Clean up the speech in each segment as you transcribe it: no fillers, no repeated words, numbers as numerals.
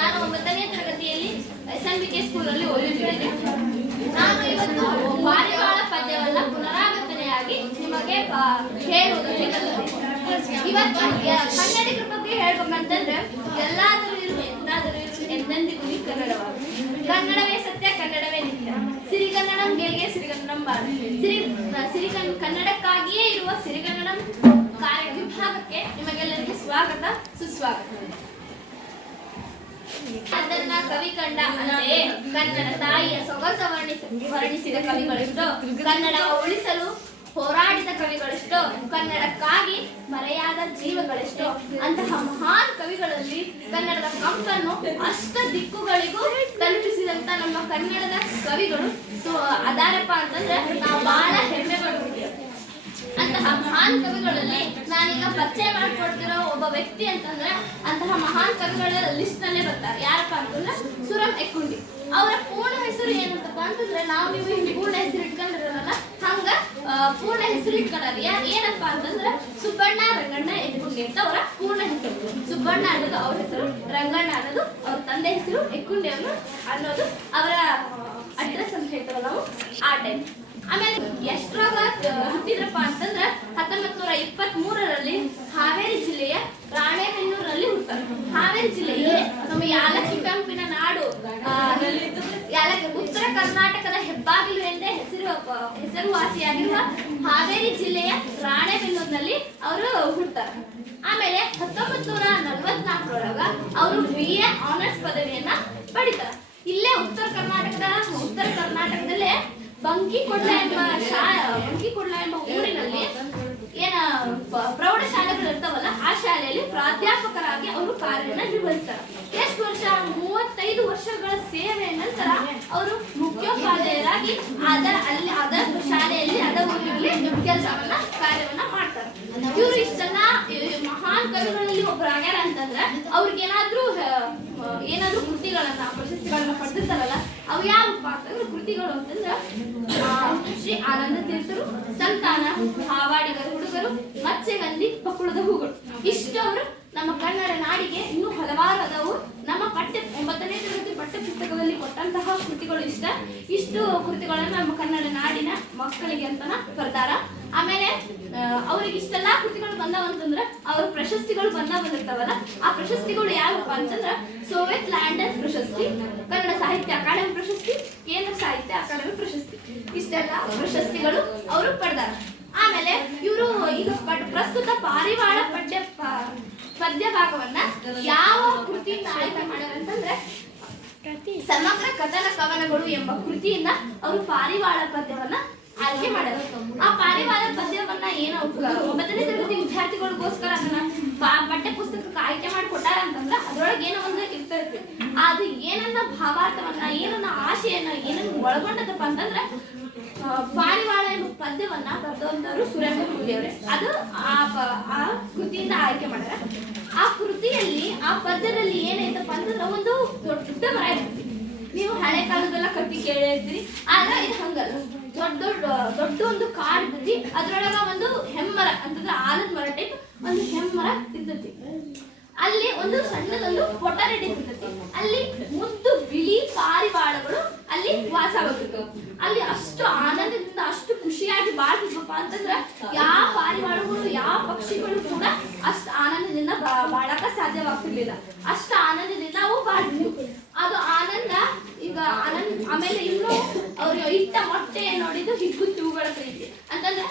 ನಾನು 9ನೇ ತರಗತಿಯಲ್ಲಿ SNBK ಸ್ಕೂಲಲ್ಲಿ ಓದುತ್ತಿದ್ದೇನೆ. ನಾನು ಇವತ್ತು ಪಾರಿವಾಳ ಪದ್ಯವನ್ನ ಪುನರಾವರ್ತನೆಯಾಗಿ ನಿಮಗೆ ಹೇಳುವುದಕ್ಕೆ ಇವತ್ತು ಕನ್ನಡಿಗರ ಬಗ್ಗೆ ಹೇಳ್ಬೇಕಂತಂದ್ರೆ ಎಲ್ಲಾದರೂ ಇರು ಎಂದಾದರೂ ಇರು ಎಂದೆಂದಿಗೂ ಕನ್ನಡವಾಗಿ. ಕನ್ನಡವೇ ಸತ್ಯ, ಕನ್ನಡವೇ ನಿತ್ಯ. ಸಿರಿಗನ್ನಡಂ ಗೆಲ್ಗೆ ಸಿರಿಗನ್ನಡಂ ಬಾಳು. ಕನ್ನಡಕ್ಕಾಗಿಯೇ ಇರುವ ಸಿರಿಗನ್ನಡಂ ಕಾರ್ಯ ವಿಭಾಗಕ್ಕೆ ನಿಮಗೆಲ್ಲರಿಗೂ ಸ್ವಾಗತ, ಸುಸ್ವಾಗತ. ಅದನ್ನ ಕವಿ ಕಂಡ ಅಂತೆಯೇ ಕನ್ನಡ ತಾಯಿಯ ಸೊಗಸ ವರ್ಣಿಸಿದ ಕವಿಗಳೆಷ್ಟೋ, ಕನ್ನಡ ಉಳಿಸಲು ಹೋರಾಡಿದ ಕವಿಗಳೆಷ್ಟೋ, ಕನ್ನಡಕ್ಕಾಗಿ ಮರೆಯಾದ ಜೀವಗಳೆಷ್ಟೋ. ಅಂತಹ ಮಹಾನ್ ಕವಿಗಳಲ್ಲಿ ಕನ್ನಡದ ಕಂಪನ್ನು ಅಷ್ಟ ದಿಕ್ಕುಗಳಿಗೂ ತಲುಪಿಸಿದಂತ ನಮ್ಮ ಕನ್ನಡದ ಕವಿಗಳು ಅದಾರಪ್ಪ ಅಂತಂದ್ರೆ ನಾವು ಬಹಳ ಹೆಮ್ಮೆ ಪಡ್ತೀವಿ. ಅಂತಹ ಮಹಾನ್ ಕವಿಗಳಲ್ಲಿ ನಾನೀಗ ಪರಿಚಯ ಮಾಡ್ಕೊಡ್ತಿರೋ ಒಬ್ಬ ವ್ಯಕ್ತಿ ಅಂತಂದ್ರೆ ಅಂತಹ ಮಹಾನ್ ಕವಿಗಳ ಲಿಸ್ಟ್ ನಲ್ಲೇ ಬರ್ತಾರೆ. ಯಾರಪ್ಪ ಅಂತಂದ್ರೆ ಸುರಂ ಎಕ್ಕುಂಡಿ. ಅವರ ಪೂರ್ಣ ಹೆಸರು ಏನಂತಪ್ಪ ಅಂತಂದ್ರೆ ನಾವು ನೀವು ಹಿಂಗೆ ಪೂರ್ಣ ಹೆಸರು ಇಟ್ಕೊಂಡಿರಲ್ಲ, ಹಂಗ ಪೂರ್ಣ ಹೆಸರು ಇಟ್ಕೊಳ್ಳಾರ. ಏನಪ್ಪಾ ಅಂತಂದ್ರೆ ಸುಬ್ಬಣ್ಣ ರಂಗಣ್ಣ ಎಕ್ಕುಂಡಿ ಅಂತ ಅವರ ಪೂರ್ಣ ಹೆಸರು. ಸುಬ್ಬಣ್ಣ ಅನ್ನೋದು ಅವ್ರ ಹೆಸರು, ರಂಗಣ್ಣ ಅನ್ನೋದು ಅವ್ರ ತಂದೆ ಹೆಸರು, ಎಕ್ಕುಂಡಿ ಅನ್ನೋದು ಅವರ ಅಡ್ರೆಸ್ ಅಂತ ಹೇಳ್ತಾರಲ್ಲ ನಾವು ಆ ಟೈಮ್. ಆಮೇಲೆ ಎಷ್ಟ್ರಾಗ ಹುಟ್ಟಿದ್ರಪ್ಪ ಅಂತಂದ್ರ 1923ರಲ್ಲಿ ಹಾವೇರಿ ಜಿಲ್ಲೆಯ ರಾಣೆಬೆನ್ನೂರಲ್ಲಿ ಹುಡ್ತಾರೆ. ಹಾವೇರಿ ಜಿಲ್ಲೆಯಲ್ಲಿ ನಮ್ಮ ಯಾಲಕ್ಕಿ ಕೆಂಪಿನ ನಾಡು, ಉತ್ತರ ಕರ್ನಾಟಕದ ಹೆಬ್ಬಾಗಿಲು ಎಂದೇ ಹೆಸರುವಾಸಿಯಾಗಿರುವ ಹಾವೇರಿ ಜಿಲ್ಲೆಯ ರಾಣೆಬೆನ್ನೂರಿನಲ್ಲಿ ಅವರು ಹುಡ್ತಾರೆ. ಆಮೇಲೆ 1944ರೊಳಗ ಅವರು BA ಆನರ್ಸ್ ಪದವಿಯನ್ನ ಪಡಿತಾರೆ. ಇಲ್ಲೇ ಉತ್ತರ ಕರ್ನಾಟಕದಲ್ಲೇ ಬಂಕಿಕೊಡ್ಲ ಎಂಬ ಊರಿನಲ್ಲಿ ಪ್ರೌಢಶಾಲೆಗಳು ಇರ್ತಾವಲ್ಲ, ಆ ಶಾಲೆಯಲ್ಲಿ ಪ್ರಾಧ್ಯಾಪಕರಾಗಿ ಅವರು ಕಾರ್ಯವನ್ನು ನಿರ್ವಹಿಸ್ತಾರೆ. ಎಷ್ಟು ವರ್ಷ? 35 ವರ್ಷಗಳ ಸೇವೆಯ ನಂತರ ಅವರು ಮುಖ್ಯೋಪಾಧ್ಯಾಯರಾಗಿ ಅದ ಶಾಲೆಯಲ್ಲಿ ಅದ ಊರಿನಲ್ಲಿ ಕಾರ್ಯವನ್ನ ಮಾಡ್ತಾರೆ. ಇವರು ಇಷ್ಟೆಲ್ಲ ಮಹಾನ್ ಕವಿಗಳಲ್ಲಿ ಒಬ್ರು ಆಗ್ಯಾರ ಅಂತಂದ್ರೆ ಅವ್ರಿಗೆ ಏನಾದ್ರೂ ಕೃತಿಗಳನ್ನ ಪ್ರಶಸ್ತಿಗಳನ್ನ ಪಡೆದಿರ್ತಾರಲ್ಲ, ಅವು ಯಾವಪ್ಪ ಅಂತಂದ್ರೆ ಕೃತಿಗಳು ಅಂತಂದ್ರೆ ಶ್ರೀ ಆನಂದ ತೀರ್ಥರು, ಸಂತಾನ, ಹಾವಾಡಿಗರ ಹುಡುಗರು, ಮತ್ಸ್ಯಗಂಧಿ, ಬಕ್ಕುಳದ ಹೂಗಳು. ಇಷ್ಟು ಅವರು ನಮ್ಮ ಕನ್ನಡ ನಾಡಿಗೆ ಇನ್ನೂ ಹಲವಾರು ಅದಾವು. ನಮ್ಮ 9ನೇ ತರಗತಿ ಪಠ್ಯ ಪುಸ್ತಕದಲ್ಲಿ ಕೊಟ್ಟಂತಹ ಕೃತಿಗಳು ಇಷ್ಟು ಕೃತಿಗಳನ್ನ ನಮ್ಮ ಕನ್ನಡ ನಾಡಿನ ಮಕ್ಕಳಿಗೆ ಅಂತನ ಬರ್ತಾರ. ಆಮೇಲೆ ಅವ್ರಿಗೆ ಇಷ್ಟೆಲ್ಲಾ ಕೃತಿಗಳು ಬಂದವಂತಂದ್ರ ಅವ್ರ ಪ್ರಶಸ್ತಿಗಳು ಬಂದಿರ್ತಾವಲ್ಲ, ಆ ಪ್ರಶಸ್ತಿಗಳು ಯಾವಪ್ಪ ಅಂತಂದ್ರ ಸೋವಿಯತ್ ಲ್ಯಾಂಡರ್ ಪ್ರಶಸ್ತಿ, ಕನ್ನಡ ಸಾಹಿತ್ಯ ಅಕಾಡೆಮಿ ಪ್ರಶಸ್ತಿ, ಕೇಂದ್ರ ಸಾಹಿತ್ಯ ಅಕಾಡೆಮಿ ಪ್ರಶಸ್ತಿ, ಇಷ್ಟೆಲ್ಲ ಪ್ರಶಸ್ತಿಗಳು ಅವರು ಪಡೆದಾರ. ಆಮೇಲೆ ಇವರು ಈಗ ಪ್ರಸ್ತುತ ಪಾರಿವಾಳ ಪದ್ಯ ಭಾಗವನ್ನ ಯಾವ ಕೃತಿಯಿಂದ ಆಯ್ಕೆ ಮಾಡ್ಯಾರ ಅಂತಂದ್ರೆ ಸಮಗ್ರ ಕಥನ ಕವನಗಳು ಎಂಬ ಕೃತಿಯಿಂದ ಅವರು ಪಾರಿವಾಳ ಪದ್ಯವನ್ನ ಆಯ್ಕೆ ಮಾಡ್ಯಾರ. ಆ ಪಾರಿವಾಳ ಪದ್ಯವನ್ನ ಏನು 9ನೇ ತರಗತಿ ವಿದ್ಯಾರ್ಥಿಗಳಿಗೋಸ್ಕರ ಅದನ್ನ ಪಠ್ಯ ಪುಸ್ತಕಕ್ಕೆ ಆಯ್ಕೆ ಮಾಡಿ ಕೊಟ್ಟಾರ ಅಂತಂದ್ರೆ ಅದ್ರೊಳಗೆ ಏನೋ ಒಂದು ಇರ್ತೈತಿ. ಅದು ಏನನ್ನ ಭಾವಾರ್ಥವನ್ನ, ಏನನ್ನ ಆಶೆಯನ್ನ, ಏನನ್ನ ಒಳಗೊಂಡದಪ್ಪ ಅಂತಂದ್ರೆ ಪಾರಿವಾಳ ಎಂಬ ಪದ್ಯವನ್ನ ಬರೆದಂತವರು ಸುರೇಂದ್ರಮೂರ್ತಿಯವರೇ. ಅದು ಆ ಕೃತಿಯಿಂದ ಆಯ್ಕೆ ಮಾಡ್ಯಾರ. ಆ ಕೃತಿಯಲ್ಲಿ ಆ ಪದ್ಯದಲ್ಲಿ ಏನೈತಪ್ಪ ಅಂತಂದ್ರೆ ಒಂದು ದೊಡ್ಡ ಮರ ಇರ್ತೈತಿ. ನೀವು ಹಳೆ ಕಾಲದೆಲ್ಲ ಕಟ್ಟಿ ಕೇಳಿರ್ತೀರಿ, ಆದ್ರೆ ಇದು ಹಂಗಲ್ಲ. ದೊಡ್ಡ ಒಂದು ಕಾಡು ಇರ್ತೈತಿ. ಅದ್ರೊಳಗ ಒಂದು ಹೆಮ್ಮರ ಅಂತಂದ್ರೆ ಆಲದ ಮರ ಟೈಪ್ ಒಂದು ಹೆಮ್ಮರ ಇರ್ತೈತಿ. ಅಲ್ಲಿ ಒಂದು ಸಣ್ಣದೊಂದು ಕೊಠಡಿ ಇರ್ತೈತಿ. ಅಲ್ಲಿ ಮುದ್ದು ಬಿಳಿ ಪಾರಿವಾಳಗಳು ಅಲ್ಲಿ ವಾಸವಾಗಿರ್ತವೆ. ಅಲ್ಲಿ ಅಷ್ಟು ಆನಂದದಿಂದ ಅಷ್ಟು ಖುಷಿಯಾಗಿ ಬಾಳ್ತಿದ್ವಪ್ಪ ಅಂತಂದ್ರ ಯಾವ ಪಾರಿವಾಳಗಳು ಯಾವ ಪಕ್ಷಿಗಳು ಕೂಡ ಅಷ್ಟು ಆನಂದದಿಂದ ಬಾಳಕ ಸಾಧ್ಯವಾಗ್ತಿರ್ಲಿಲ್ಲ. ಅಷ್ಟು ಆನಂದದಿಂದ ಅವು ಬಾಳ್ತಿದ್ವು. ಅದು ಆನಂದ ಈಗ ಆಮೇಲೆ ಇನ್ನು ಅವ್ರು ಇಟ್ಟ ಮೊಟ್ಟೆ ನೋಡಿದ್ದು ಹಿಗ್ಗು ತೂಗಳ ಪ್ರೀತಿ ಅಂತಂದ್ರೆ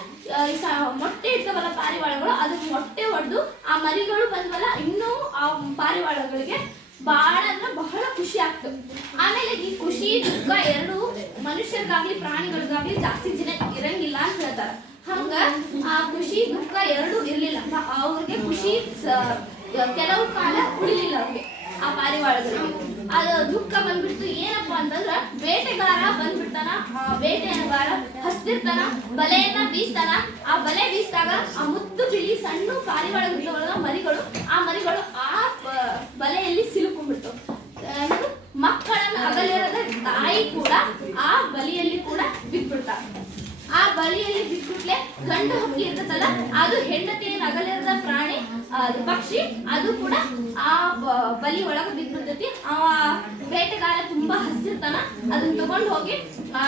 ಮೊಟ್ಟೆ ಇರ್ತವಲ್ಲ ಪಾರಿವಾಳಗಳು, ಅದು ಮೊಟ್ಟೆ ಹೊಡೆದು ಆ ಮರಿಗಳು ಬಂದ್ವಲ್ಲ, ಇನ್ನೂ ಆ ಪಾರಿವಾಳಗಳಿಗೆ ಬಹಳ ಖುಷಿ ಆಗ್ತದೆ. ಆಮೇಲೆ ಈ ಖುಷಿ ದುಃಖ ಎರಡು ಮನುಷ್ಯರಿಗಾಗ್ಲಿ ಪ್ರಾಣಿಗಳಿಗಾಗ್ಲಿ ಜಾಸ್ತಿ ದಿನ ಇರಂಗಿಲ್ಲ ಅಂತ ಹೇಳ್ತಾರ. ಹಂಗ ಆ ಖುಷಿ ದುಃಖ ಎರಡು ಇರ್ಲಿಲ್ಲ. ಅವ್ರಿಗೆ ಖುಷಿ ಕೆಲವು ಕಾಲ ಉಳಿಲಿಲ್ಲ ಅವ್ರಿಗೆ, ಆ ಪಾರಿವಾಳಗಳಿಗೆ. ಅದು ದುಃಖ ಬಂದ್ಬಿಡ್ತು. ಏನಪ್ಪಾ ಅಂತಂದ್ರ ಬೇಟೆಗಾರ ಬಂದ್ಬಿಡ್ತಾನ, ಬೇಟೆಗಾರ ಹಸ್ತಿರ್ತಾನ, ಬಲೆಯನ್ನ ಬೀಸ್ತಾನ. ಆ ಬಲೆ ಬೀಸಿದಾಗ ಆ ಮುದ್ದು ಬಿಳಿ ಸಣ್ಣ ಪಾರಿವಾಳಗಳ ಮರಿಗಳು, ಆ ಮರಿಗಳು ಆ ಬಲೆಯಲ್ಲಿ ಸಿಲುಕೊಂಡ್ಬಿಡ್ತಾವ. ಮಕ್ಕಳನ್ನ ಅಗಲಿರದ ತಾಯಿ ಕೂಡ ಆ ಬಲಿಯಲ್ಲಿ ಕೂಡ ಬಿಟ್ಬಿಡ್ತಾರ. ಆ ಬಲಿಯಲ್ಲಿ ಬಿಟ್ಬಿಟ್ಲೆ ಗಂಡು ಹಕ್ಕಿ ಇರ್ತದಲ್ಲ, ಅದು ಹೆಂಡತಿಯನ್ನು ಅಗಲಿರದ ಪ್ರಾಣಿ ಪಕ್ಷಿ, ಅದು ಕೂಡ ಆ ಬಲಿ ಒಳಗ ಬಿದ್ದಿರ್ತೈತಿ. ಅವ ಬೇಟೆಗಾರ ತುಂಬಾ ಹಸಿರ್ತಾನ, ಅದನ್ನ ತಗೊಂಡ್ ಹೋಗಿ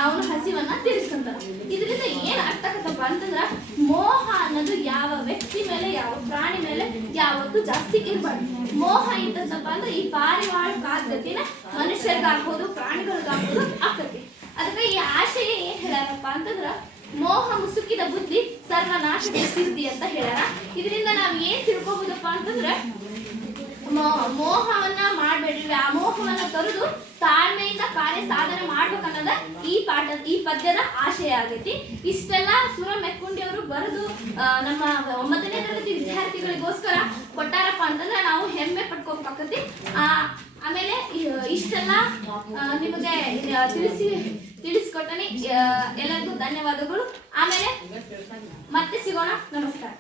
ಅವನ ಹಸಿವನ್ನ ತೀರಿಸ್ಕೊಂತಾನ. ಇದರಿಂದ ಏನ್ ಅರ್ಥ ಆಗತ್ತಪ್ಪ ಅಂತಂದ್ರ ಮೋಹ ಅನ್ನೋದು ಯಾವ ವ್ಯಕ್ತಿ ಮೇಲೆ ಯಾವ ಪ್ರಾಣಿ ಮೇಲೆ ಯಾವತ್ತೂ ಜಾಸ್ತಿ ಇರ್ಬಾರ್ದು. ಮೋಹ ಇದ್ದಪ್ಪ ಅಂದ್ರೆ ಈ ಪಾರಿವಾಳಕ ಆದ್ಗತಿನ ಮನುಷ್ಯರಿಗಾಗ್ಬೋದು ಪ್ರಾಣಿಗಳಿಗಾಗ್ಬೋದು ಆಕತಿ. ಅದಕ್ಕೆ ಈ ಆಶಯ ಏನ್ ಹೇಳ್ಯಾರಪ್ಪ ಅಂತಂದ್ರ ಮೋಹ ಮುಸುಕಿದ ಬುದ್ಧಿ ಸರ್ವನಾಶದ ಸಿದ್ಧಿ ಅಂತ ಹೇಳ್ಯಾರ. ಇದರಿಂದ ನಾವ್ ಏನ್ ತಿಳ್ಕೊಬಹುದಪ್ಪ ಅಂತಂದ್ರೆ ಮೋಹವನ್ನ ಮಾಡ್ಬೇಡ್ರಿ, ಆ ಮೋಹವನ್ನ ತೊರೆದು ತಾಳ್ಮೆಯಿಂದ ಕಾರ್ಯ ಸಾಧನೆ ಮಾಡ್ಬೇಕನ್ನೋದ ಈ ಪದ್ಯದ ಆಶಯ ಆಗೈತಿ. ಇಷ್ಟೆಲ್ಲ ಸುರ ಮೆಕ್ಕುಂಡಿ ಅವರು ಬರೆದು ನಮ್ಮ 9ನೇ ತರಗತಿ ವಿದ್ಯಾರ್ಥಿಗಳಿಗೋಸ್ಕರ ಕೊಟ್ಟಾರಪ್ಪ ಅಂತಂದ್ರೆ ನಾವು ಹೆಮ್ಮೆ ಪಡ್ಕೋಬೇಕಾಗತಿ. ಆಮೇಲೆ ಇಷ್ಟೆಲ್ಲ ನಿಮಗೆ ತಿಳಿಸ್ಕೊಟ್ಟನಿ. ಎಲ್ಲರಿಗೂ ಧನ್ಯವಾದಗಳು. ಆಮೇಲೆ ಮತ್ತೆ ಸಿಗೋಣ. ನಮಸ್ಕಾರ.